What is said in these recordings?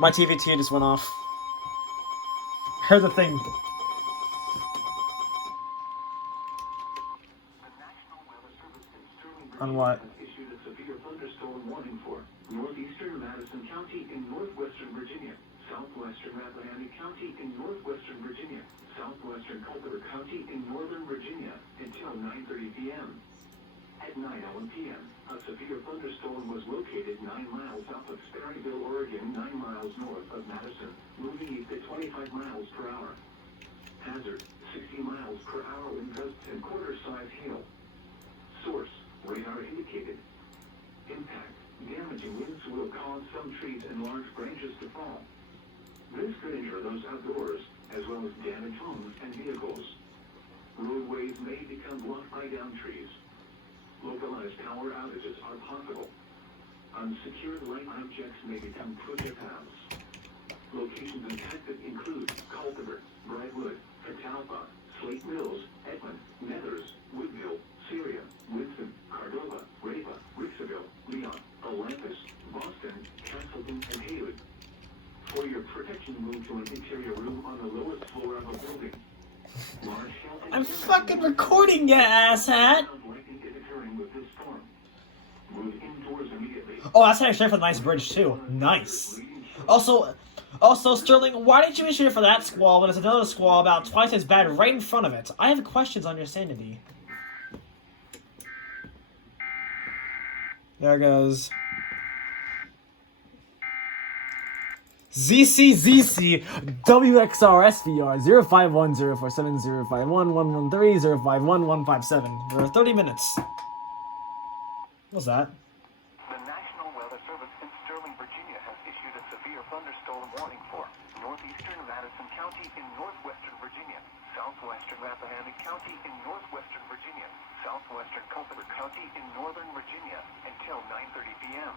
My TVT just went off. Here's the thing. On what? Issued a severe thunderstorm warning for northeastern Madison County in northwestern Virginia, southwestern Rappahannock County in northwestern Virginia, southwestern Culpeper County in northern Virginia until 9:30 p.m. At 9:01 p.m., a severe thunderstorm was located 9 miles south of Sperryville, Oregon, 9 miles north of Madison, moving east at 25 miles per hour. Hazard, 60 miles per hour wind gusts and quarter-size hail. Source, radar indicated. Impact, damaging winds will cause some trees and large branches to fall. This could injure those outdoors, as well as damage homes and vehicles. Roadways may become blocked by downed trees. Localized power outages are possible. Unsecured light objects may become projectiles. Locations impacted include Culpeper, Brightwood, Catalpa, Slate Mills, Edmond, Nethers, Woodville, Syria, Winston, Cordova, Rapa, Ricksville, Leon, Olympus, Boston, Castleton, and Haywood. For your protection, move to an interior room on the lowest floor of a building. I'm fucking recording, you asshat! Oh, that's actually for the nice bridge too. Nice. Also, Sterling, why didn't you issue it for that squall when there's another squall about twice as bad right in front of it? I have questions on your sanity. There goes. ZC WXR SVR 05104705113051 for 30 minutes. What's that? The National Weather Service in Sterling, Virginia has issued a severe thunderstorm warning for northeastern Madison County in northwestern Virginia, southwestern Rappahannock County in northwestern Virginia, southwestern Culpeper County in northern Virginia until 9:30 p.m.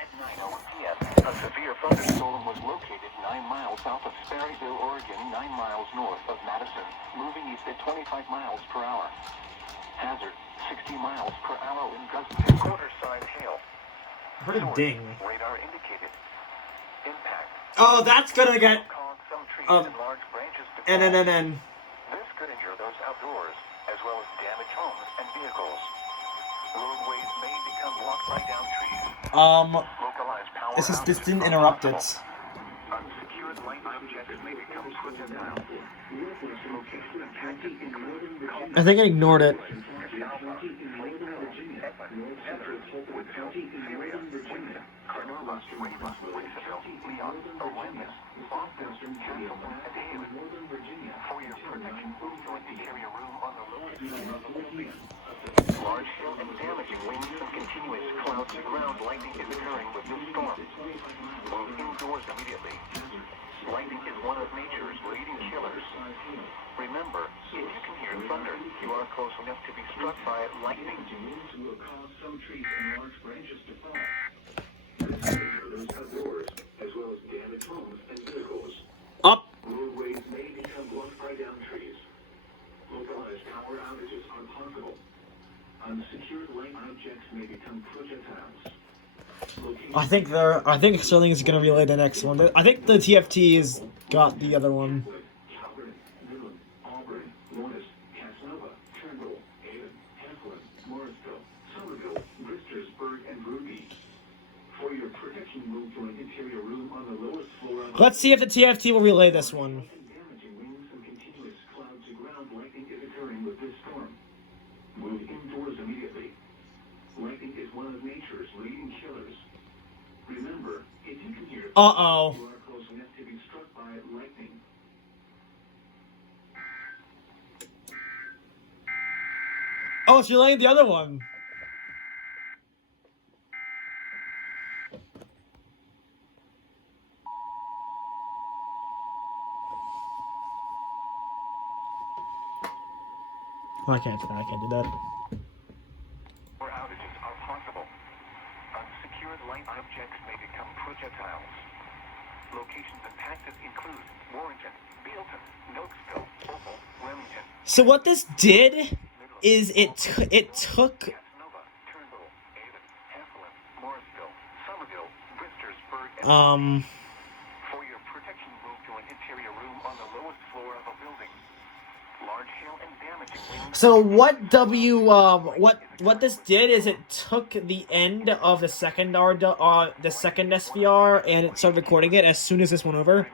At 9:01 p.m., a severe thunderstorm was located 9 miles south of Sperryville, Oregon, 9 miles north of Madison, moving east at 25 miles per hour. Hazard, 60 miles per hour wind gusts and quarter-size hail. I heard a ding. Radar indicated. Impact. Oh, that's gonna get... Cause some trees and large branches to fall. N. This could injure those outdoors, as well as damage homes and vehicles. Roadways may become blocked by downed trees. Localized power This didn't interrupt it. Unsecured light objects may become projectiles. Location impacted in northern Virginia. I think I ignored it. Large hail and damaging winds and continuous clouds to ground lightning is occurring with this storm. Move indoors immediately. Lightning is one of nature's leading killers. Remember, if you can hear thunder, you are close enough to be struck by lightning. Winds will cause some trees and large branches to fall. Those outdoors, as well as damaged homes and vehicles. Up. Roadways may become blocked by downed trees. Localized power outages are possible. Unsecured light objects may become projectiles. I think Sterling is gonna relay the next one. I think the TFT has got the other one. Let's see if the TFT will relay this one. Move indoors immediately. Lightning is one of nature's leading killers. Remember, if you can hear Uh-oh. you are close enough to be struck by lightning. Oh, it's relaying the other one. Oh, I can't do that. Power outages are possible. Unsecured light objects may become projectiles. Locations impacted include Warrington, Bealton, Nokesville, Opal, Remington. So what this did is it took Casanova, Turnbull, Avon, Heflin, Morrisville, Somerville, Bristersburg, and So what what this did is it took the end of the second SVR and it started recording it as soon as this went over.